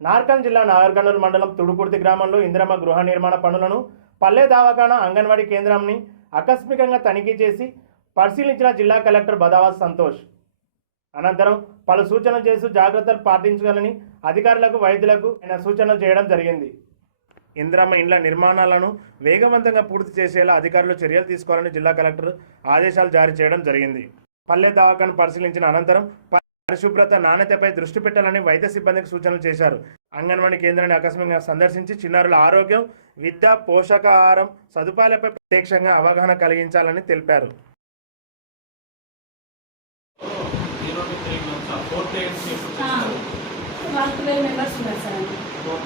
నార్కన్ జిల్లా నాగర్కర్నూలు మండలం తుడుకుర్తి గ్రామంలో ఇందిరమ్మ గృహ నిర్మాణ పనులను పల్లె దవాఖానా అంగన్వాడీ కేంద్రాన్ని ఆకస్మికంగా తనిఖీ చేసి పరిశీలించిన జిల్లా కలెక్టర్ బదావాస్ సంతోష్. అనంతరం పలు సూచనలు చేస్తూ జాగ్రత్తలు పాటించాలని అధికారులకు వైద్యులకు ఆయన సూచనలు చేయడం జరిగింది. ఇందిరమ్మ ఇండ్ల నిర్మాణాలను వేగవంతంగా పూర్తి చేసేలా అధికారులు చర్యలు తీసుకోవాలని జిల్లా కలెక్టర్ ఆదేశాలు జారీ చేయడం జరిగింది. పల్లె దవాఖాను పరిశీలించిన అనంతరం పరిశుభ్రత నాణ్యతపై దృష్టి పెట్టాలని వైద్య సిబ్బందికి సూచనలు చేశారు. అంగన్వాడీ కేంద్రాన్ని ఆకస్మికంగా సందర్శించి చిన్నారుల ఆరోగ్యం విద్య పోషకాహారం సదుపాయాలపై ప్రత్యక్షంగా అవగాహన కలిగించాలని తెలిపారు.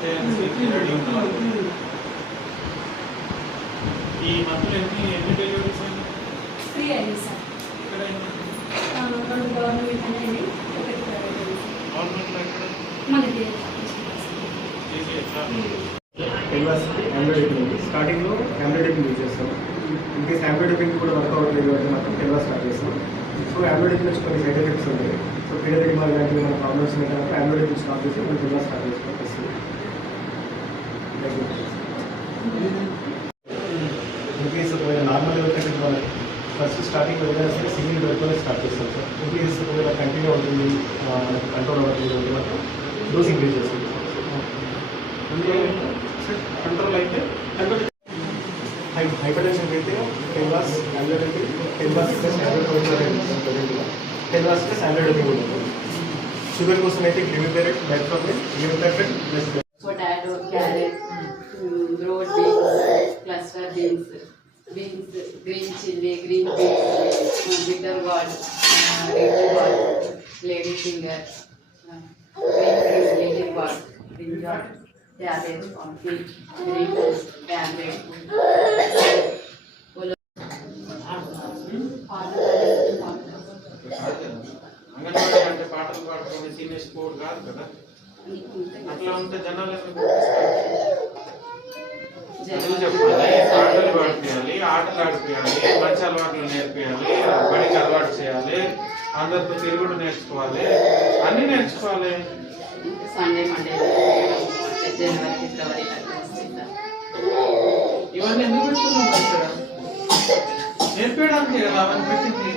త్రీ ఈ మంత్లో ఎన్ని ఎన్ని డెలివరీస్ అయింది సార్ ఇక్కడ రెండు గవర్నమెంట్ అనేది ఒకటి మనకి ఆండ్రాయిడ్ ఉంది స్టార్టింగ్లో ఆండ్రాయిడ్ యూజ్ చేస్తాం ఇన్ కేస్ ఆండ్రాయిడ్ కూడా వర్క్ అవ్వట్లేదు అంటే మాత్రం టెల్వాస్ స్టార్ట్ చేస్తాం సో ఆండ్రాయిడ్ నుంచి కొన్ని సైడ్ ఎఫెక్ట్స్ ఉంటాయి సో పీరియడ్ మాల్ లాంటివి మన ప్రాబ్లమ్స్ ఉన్నాయి కాబట్టి ఆండ్రాయిడ్ స్టార్ట్ చేసి మనం టెల్వాస్ స్టార్ట్ చేసుకోవాలి ఇన్ కేస్ ఒకవేళ నార్మల్ ఎవరికంటే మనం ఫస్ట్ స్టార్టింగ్ ఏదైనా సరే సింగిల్ డోర్తోనే స్టార్ట్ చేస్తాం సార్ ఇన్ కేస్ ఒకవేళ కంటిన్యూ అవుతుంది కంట్రోల్ అవ్వట్లేదు అంటే మాత్రం డోస్ ఇంక్రీజ్ చేస్తాం కంట్రోల్ అయితే హైపర్ టెన్షన్ అయితే Telvas Android Telvas plus Android Telvas plus Android ఉంటుంది షుగర్ కోసం అయితే గ్లిమిపెరెట్ మెట్రోపెట్ గ్లిమిపెరెట్ plus Beans green chilli green beans bitter gourd red gourd lady finger green green lady gourd green gourd cabbage pumpkin green cabbage anganwadi అంటే పాటలు పాడుకొని senior sport కాదు కదా అట్లా ఉంటే జనాలు ఎందుకు పంపిస్తారు? చదువు చెప్పాలి పాటలు పాడిపియాలి ఆటలు ఆడిపియాలి మంచి అలవాట్లు నేర్పియాలి బడికి అలవాటు చేయాలి అందరితో తిరుగుడు నేర్చుకోవాలి. అన్ని నేర్చుకోవాలి. ఇవన్నీ ఎందుకు పెట్టుకున్నాం నేర్పించడానికి కదా అవన్నీ పెట్టింది